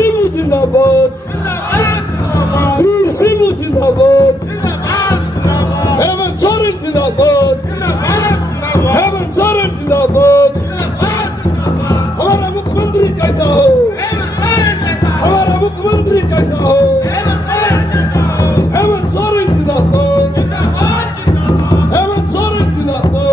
सिंह जिंदाबाद, वीर सिंह जिंदाबाद, हेमंत सोरेन जिंदाबाद, हेमंत सोरेन जिंदाबाद। हमारा मुख्यमंत्री कैसा हो, हमारा मुख्यमंत्री कैसा हो, हेमंत सोरेन जिंदाबाद, हेमंत सोरेन जिंदाबाद।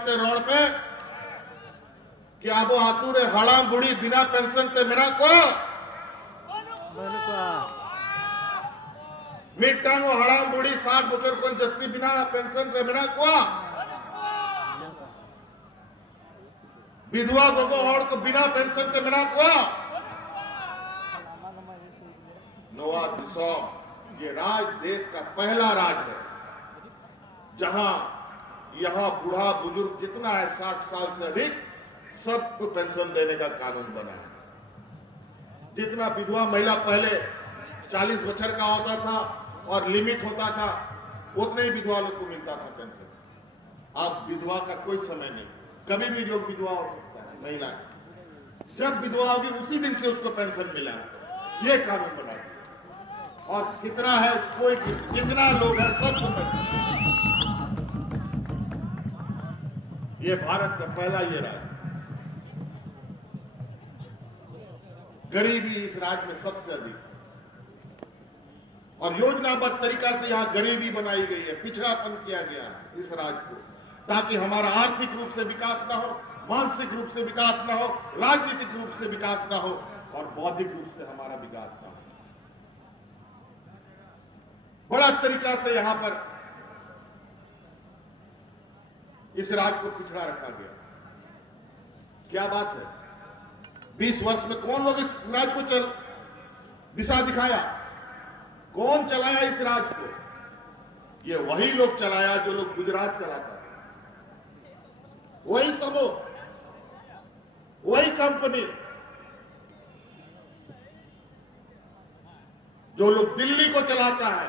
पे रोड पे कि आबो आतुरे हड़ाम बुढ़ी बिना पेंशन ते मेरा को मिट्टांगो हड़ाम बुढ़ी 60 बचर को जस्ती बिना पेंशन ते मेरा को विधवा को और को बिना पेंशन ते मेरा को नोआ दिसो ये राज देश का पहला राज है जहां यहां बूढ़ा बुजुर्ग जितना है 60 साल से अधिक सबको पेंशन देने का कानून बना है। जितना विधवा महिला पहले 40 बछर का होता था और लिमिट होता था उतने ही विधवा लोग को मिलता था पेंशन। अब विधवा का कोई समय नहीं, कभी भी लोग विधवा हो सकता है। महिला जब विधवा होगी उसी दिन से उसको पेंशन मिला है, ये कानून बना है। और कितना है कोई कितना लोग है सबको पेंशन। ये भारत का पहला ये राज्य, गरीबी इस राज्य में सबसे अधिक और योजनाबद्ध तरीका से यहां गरीबी बनाई गई है, पिछड़ापन किया गया है इस राज्य को, ताकि हमारा आर्थिक रूप से विकास ना हो, मानसिक रूप से विकास ना हो, राजनीतिक रूप से विकास ना हो और बौद्धिक रूप से हमारा विकास ना हो। बड़ा तरीका से यहां पर इस राज्य को पिछड़ा रखा गया। क्या बात है, 20 वर्ष में कौन लोग इस राज्य को दिशा दिखाया, कौन चलाया इस राज्य को? ये वही लोग चलाया जो लोग गुजरात चलाता था, वही समूह, वही कंपनी जो लोग दिल्ली को चलाता है,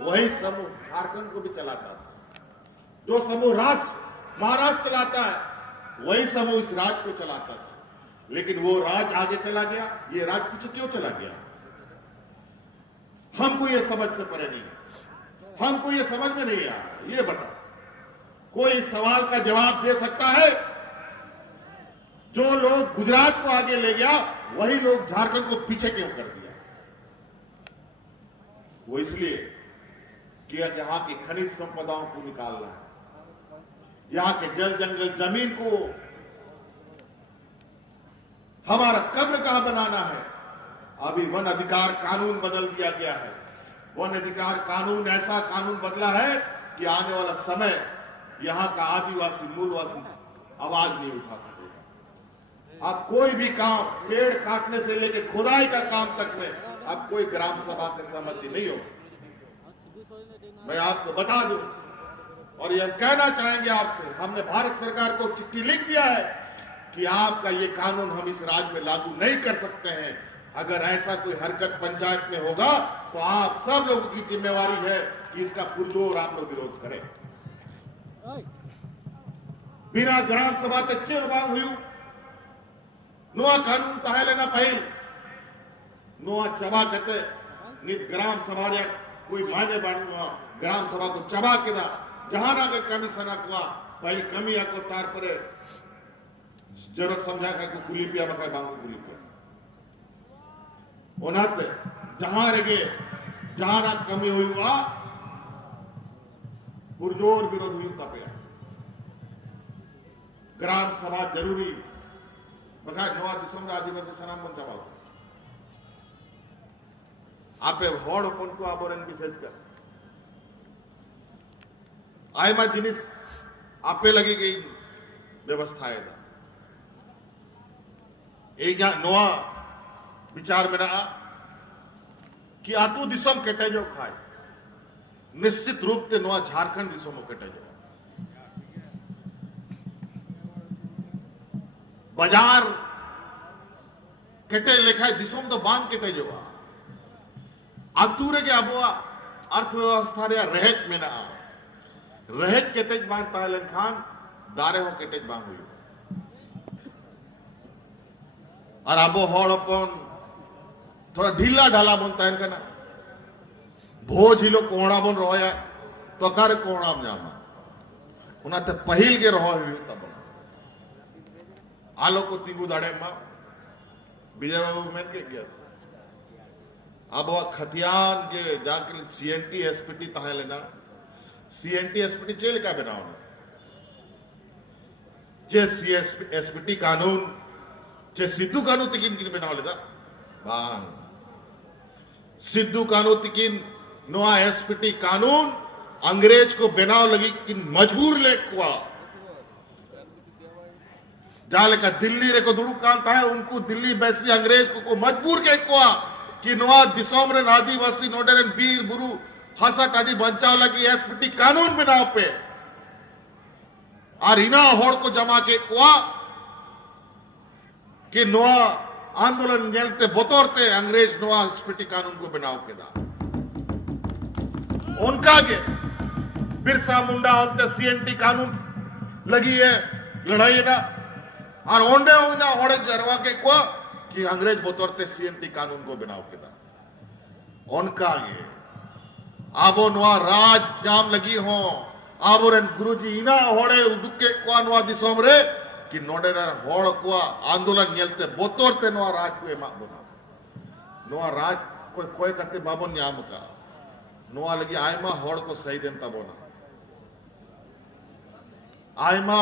वही समूह झारखंड को भी चलाता था। जो समूह राष्ट्र महाराष्ट्र चलाता है वही समूह इस राज्य को चलाता था। लेकिन वो राज्य आगे चला गया, ये राज्य पीछे क्यों चला गया? हमको ये समझ से परे नहीं, हमको ये समझ में नहीं आ रहा। ये बता, कोई इस सवाल का जवाब दे सकता है? जो लोग गुजरात को आगे ले गया वही लोग झारखंड को पीछे क्यों कर दिया? वो इसलिए कि यहां की खनिज संपदाओं को निकालना है, यहां के जल जंगल जमीन को हमारा कब्र कहां बनाना है। अभी वन अधिकार कानून बदल दिया गया है। वन अधिकार कानून ऐसा कानून बदला है कि आने वाला समय यहां का आदिवासी मूलवासी आवाज नहीं उठा सकेगा। अब कोई भी काम, पेड़ काटने से लेकर खुदाई का काम तक में अब कोई ग्राम सभा की सहमति नहीं हो। मैं आपको बता दूं और यह कहना चाहेंगे आपसे, हमने भारत सरकार को चिट्ठी लिख दिया है कि आपका ये कानून हम इस राज्य में लागू नहीं कर सकते हैं। अगर ऐसा कोई हरकत पंचायत में होगा तो आप सब लोगों की जिम्मेवारी है कि इसका पुरजोर आप लोग विरोध करें। बिना ग्राम सभा के चेर बांग हुई नोआ कानून तहे लेना पहिल नोआ चबा कहते नित ग्राम सभा कोई मायने बांधुआ ग्राम सभा को चबा के दा जहां ना कमी सना कुआ पहले कमी आको तार परे जरूरत समझा का कुली पिया बका बांगू कुली पिया ओनाते जहां रगे जहां ना कमी हुई हुआ पुरजोर विरोध हुई तपया ग्राम सभा जरूरी बका नवा दिसम आदिवासी सनाम बन चबाओ आपे होड़ ओपन को आबोरन विशेष कर आय मा जिनिस आपे लगी गई व्यवस्था है एक नोआ विचार में रहा कि आतु दिसम केटे जो खाए निश्चित रूप से नवा झारखंड दिसों में कटे जो बाजार कटे लेखाए दिसों तो बांग कटे जो अतूरे के अबुआ अर्थव्यवस्था रे रहेत में ना रहेत केटेज बांग तालन खान दारे हो केटेज बांग हुई और अबो हॉड़ अपन थोड़ा ढीला ढाला बनता है ना भोज हिलो कोहड़ा बन रोया तो कर कोहड़ा में जामा उन्हें पहिल के रहो तब आलो को तीगू दाड़े मां विजय बाबू मैंने के गया अब वो खतियान के जाके सीएनटी एसपीटी तहां लेना सीएनटी एसपीटी जेल का बनाओ जे एसपीटी कानून जे सिद्धू कानून तिकिन किन बनाओ लेता बांग सिद्धू कानून तिकिन नोआ एसपीटी कानून अंग्रेज को बनाव लगी कि मजबूर ले कुआ जाले का दिल्ली रे को दुड़ू कांता है उनको दिल्ली बैसी अंग्रेज को मजबूर के कुआ कि नोआ दिसोम रे आदिवासी नोडरन वीर बुरु हसा टाडी बचाव लगी एसपीटी कानून बनाव पे और इना होड़ को जमा के कुआ कि नोआ आंदोलन जेलते बतौरते अंग्रेज नोआ एसपीटी कानून को बनाव के दा उनका के बिरसा मुंडा होते सीएनटी कानून लगी है लड़ाई ना और ओंडे होना होड़े जरवा के को कि अंग्रेज बतौरते सीएनटी कानून को बनाव के दा उनका ये आबो नवा राज जाम लगी हो आबो रन गुरुजी इना होड़े दुके को नवा दिसोम रे कि नोडे होड़ को आंदोलन नेलते बतौरते नवा राज को एमा बना नवा राज कोई कोई कते बाबो न्याम का नोआ लगी आयमा होड़ को सही देता बोना आयमा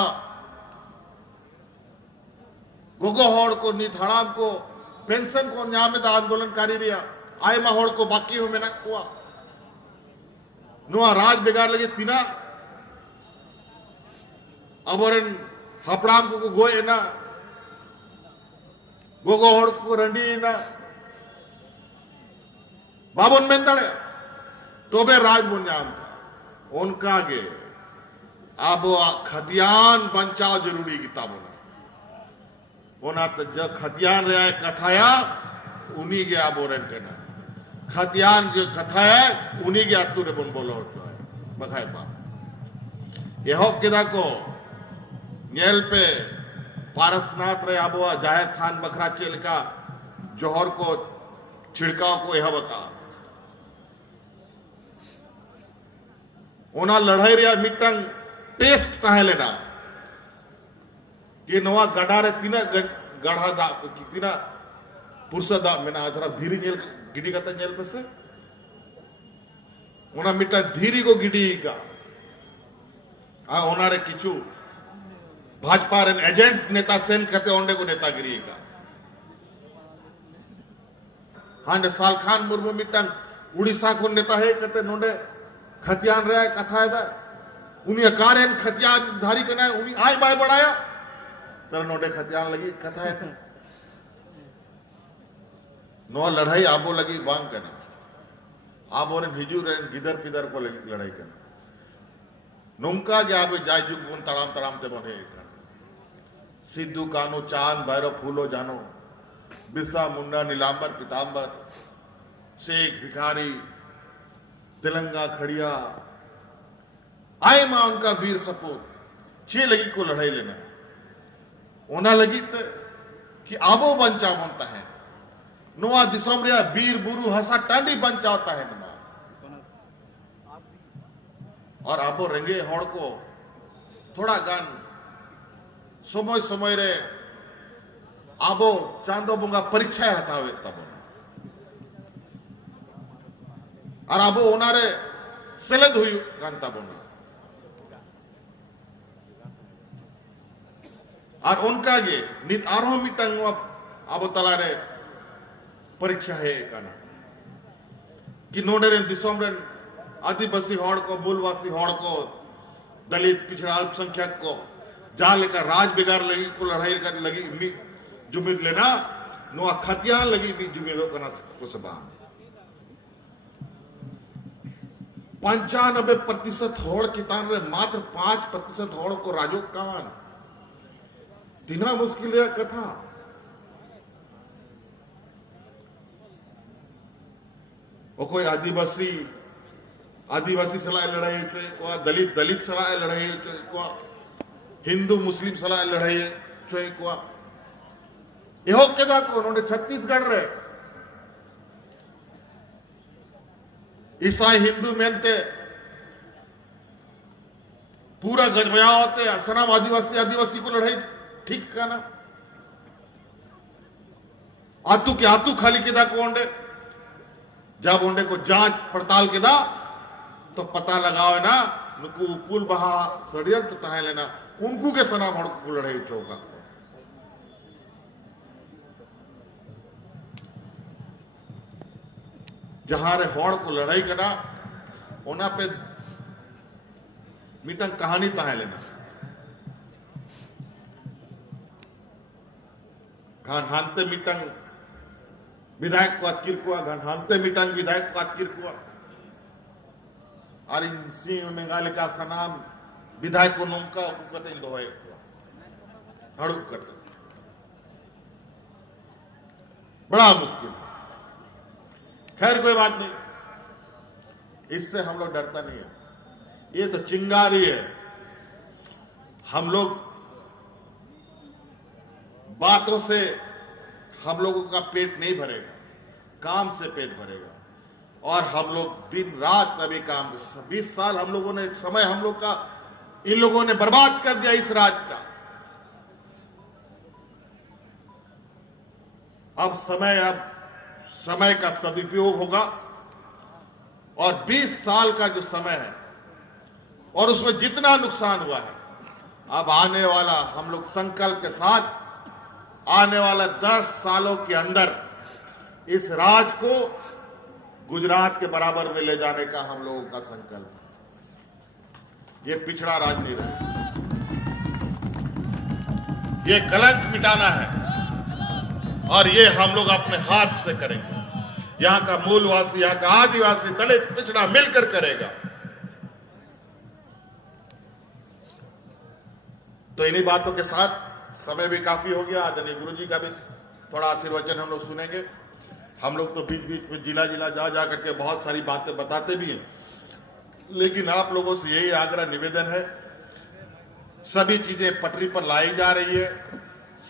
गोगो होड़ को नीत हराम को पेंशन को न्यामित आंदोलनकारी रिया आयमा होड़ को बाकी हो में हुआ नोआ राज बिगाड़ लगे तीना अबरन हपड़ाम को गोए ना गोगो होड़ को रंडी ना बाबन में दड़े तो बे राज बुन्याम उनका गे अब खतियान बचाव जरूरी किताबों ओना तो जब खतियान रहा कथाया उन्हीं के आबोरन करना खतियान जो कथाया उन्हीं के अतुरे बन बोलो बखाए पा यह किदा को नेल पे पारसनाथ रहे आबोआ जाहिर थान बखरा चेल का जोहर को छिड़काव को यह बका ओना लड़ाई रिया मिटंग टेस्ट ताहे लेना कि नवा गड़ा रे तीना गढ़ा दा तीना पुरुष दा मेना जरा धीरी नेल गिडी कता नेल पे से ओना मिटा धीरी को गिडी का आ ओना रे किचु भाजपा रे एजेंट नेता सेन कहते ओंडे को नेतागिरी का हांडे साल खान मुर्मू मिटंग उड़ीसा को नेता है कहते नोंडे खतियान रहा है कथा है उन्हें कार्य खतियान धारी करना है उन्हें आय बाय बढ़ाया तर नोटे खतियान लगी कथा है नो लड़ाई आबो लगी बांग करना आबो ने भिजू रहे गिदर पिदर को लगी लड़ाई करना नुमका के आबे जाय जुग बुन तड़ाम तड़ाम ते बने सिद्धू कानू चांद भैरव फूलो जानो बिरसा मुंडा नीलांबर पीतांबर शेख भिखारी तेलंगा खड़िया आए मां उनका वीर सपूत छे लगी को लड़ाई लेना ओना लगी तो कि आबो बंचा बनता है नोआ दिसोम रिया वीर बुरु हसा टांडी बंचा होता है नुमा और आबो रंगे होड़ को थोड़ा गान समय समय रे आबो चांदो बुंगा परीक्षा हटावे तब और आबो ओनारे सेलेद हुई गानता बोना और उनका ये नित आरो मिटंग आबो तलारे परीक्षा है गाना कि नोडे दिसोम रे आदिवासी होड़ को मूलवासी होड़ को दलित पिछड़ा अल्पसंख्यक को जहां लेकर राज बिगाड़ लगी को लड़ाई कर लगी जुमिद लेना नुआ खतियान लगी भी जुमिदों करना को सबा 95% होड़ कितान रे मात्र 5% होड़ को राजो कान तीना मुश्किल रे कथा वो कोई आदिवासी सलाह लड़ाई को दलित सलाह लड़ाई को हिंदू मुस्लिम सलाह लड़ाई को यहो केदा को उन्होंने छत्तीसगढ़ रे ईसाई हिंदू मेनते पूरा गजबया होते असनाम आदिवासी को लड़ाई ठीक का ना आतू के आतू खाली केदा को ओंडे जब ओंडे को जांच पड़ताल केदा तो पता लगाओ ना नुकु पुल बहा षड्यंत्र तहे लेना उनको के सनाम हड़ को लड़ाई चौका जहां रे होड़ को लड़ाई करा ओना पे मीटंग कहानी तहे लेना घान हानते मीटंग विधायक को अतकिर कुआ घान हानते मीटंग विधायक को अतकिर कुआ और इन सिंह मेघालय का सनाम विधायक को नोमका कहते दोहे हड़ुक करते बड़ा मुश्किल खैर कोई बात नहीं इससे हम लोग डरता नहीं है ये तो चिंगारी है हम लोग बातों से हम लोगों का पेट नहीं भरेगा काम से पेट भरेगा और हम लोग दिन रात अभी काम 20 साल हम लोगों ने समय हम लोग का इन लोगों ने बर्बाद कर दिया इस राज का अब समय का सदुपयोग होगा और 20 साल का जो समय है और उसमें जितना नुकसान हुआ है अब आने वाला हम लोग संकल्प के साथ आने वाला 10 सालों के अंदर इस राज को गुजरात के बराबर में ले जाने का हम लोगों का संकल्प है। ये पिछड़ा राज नहीं रहे, ये कलंक मिटाना है और ये हम लोग अपने हाथ से करेंगे। यहाँ का मूलवासी, यहाँ का आदिवासी, दलित, पिछड़ा मिलकर करेगा। तो इन्हीं बातों के साथ समय भी काफी हो गया। आदरणीय गुरु जी का भी थोड़ा आशीर्वचन हम लोग सुनेंगे। हम लोग तो बीच बीच में जिला जिला जा करके बहुत सारी बातें बताते भी हैं, लेकिन आप लोगों से यही आग्रह निवेदन है, सभी चीजें पटरी पर लाई जा रही है,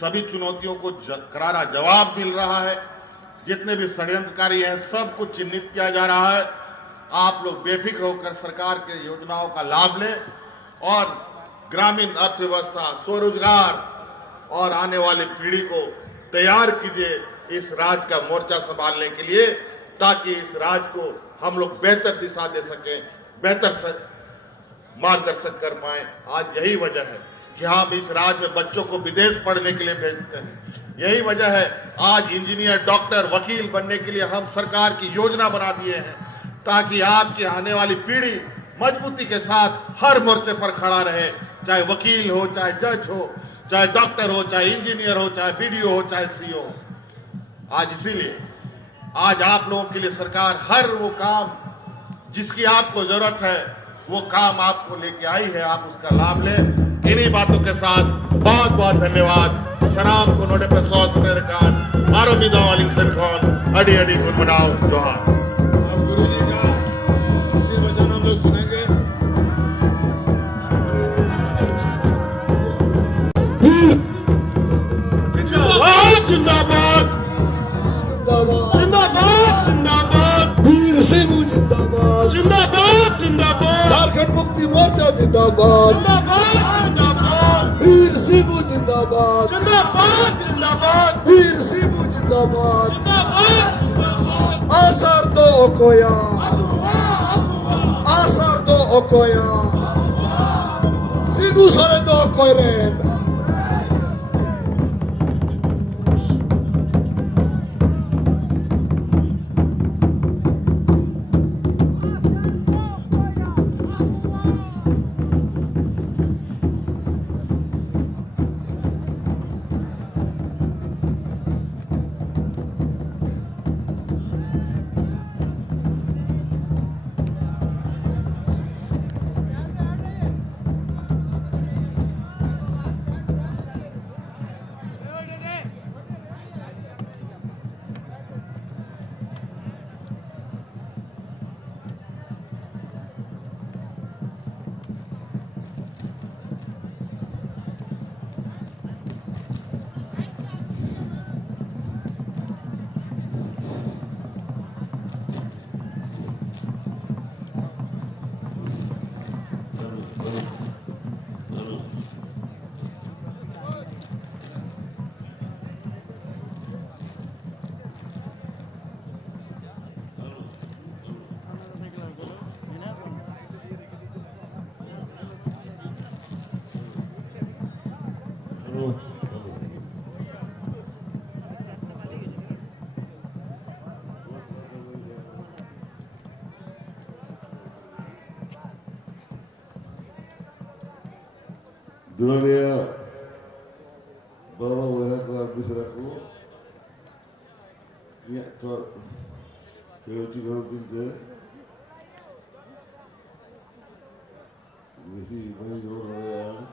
सभी चुनौतियों को करारा जवाब मिल रहा है, जितने भी षड्यंत्रकारी हैं सब कुछ चिन्हित किया जा रहा है। आप लोग बेफिक्र होकर सरकार के योजनाओं का लाभ लें और ग्रामीण अर्थव्यवस्था, स्वरोजगार और आने वाली पीढ़ी को तैयार कीजिए इस राज का मोर्चा संभालने के लिए, ताकि इस राज को हम लोग बेहतर दिशा दे सकें, बेहतर मार्गदर्शन कर पाए। आज यही वजह है कि हम इस राज में बच्चों को विदेश पढ़ने के लिए भेजते हैं। यही वजह है आज इंजीनियर, डॉक्टर, वकील बनने के लिए हम सरकार की योजना बना दिए हैं, ताकि आपकी आने वाली पीढ़ी मजबूती के साथ हर मोर्चे पर खड़ा रहे, चाहे वकील हो, चाहे जज हो, चाहे डॉक्टर हो, चाहे इंजीनियर हो, चाहे बीडीओ हो, चाहे सीओ हो। आज इसीलिए आज आप लोगों के लिए सरकार हर वो काम जिसकी आपको जरूरत है वो काम आपको लेके आई है, आप उसका लाभ लें। इन्हीं बातों के साथ बहुत बहुत धन्यवाद। सलाम को नोडे पे 100 सुनेरकान मारो मिदा वालिंग सरकॉन अडी अडी गुनगुनाओ जोहार। अब गुरु जी का इसी वचन हम लोग सुनेंगे। जिंदाबाद जिंदाबाद जिंदाबाद जिंदाबाद वीर सिंह जिंदाबाद जिंदाबाद जिंदाबाद झारखंड मुक्ति मोर्चा जिंदाबाद जिंदाबाद वीर सिंह जिंदाबाद जिंदाबाद जिंदाबाद वीर सिंह जिंदाबाद जिंदाबाद आसार दो ओकोया आसार दो ओकोया सिंह सोरे दो ओकोयरेन Dularia bawa wahai ke bisraku ya to kewajiban kita mesti banyak orang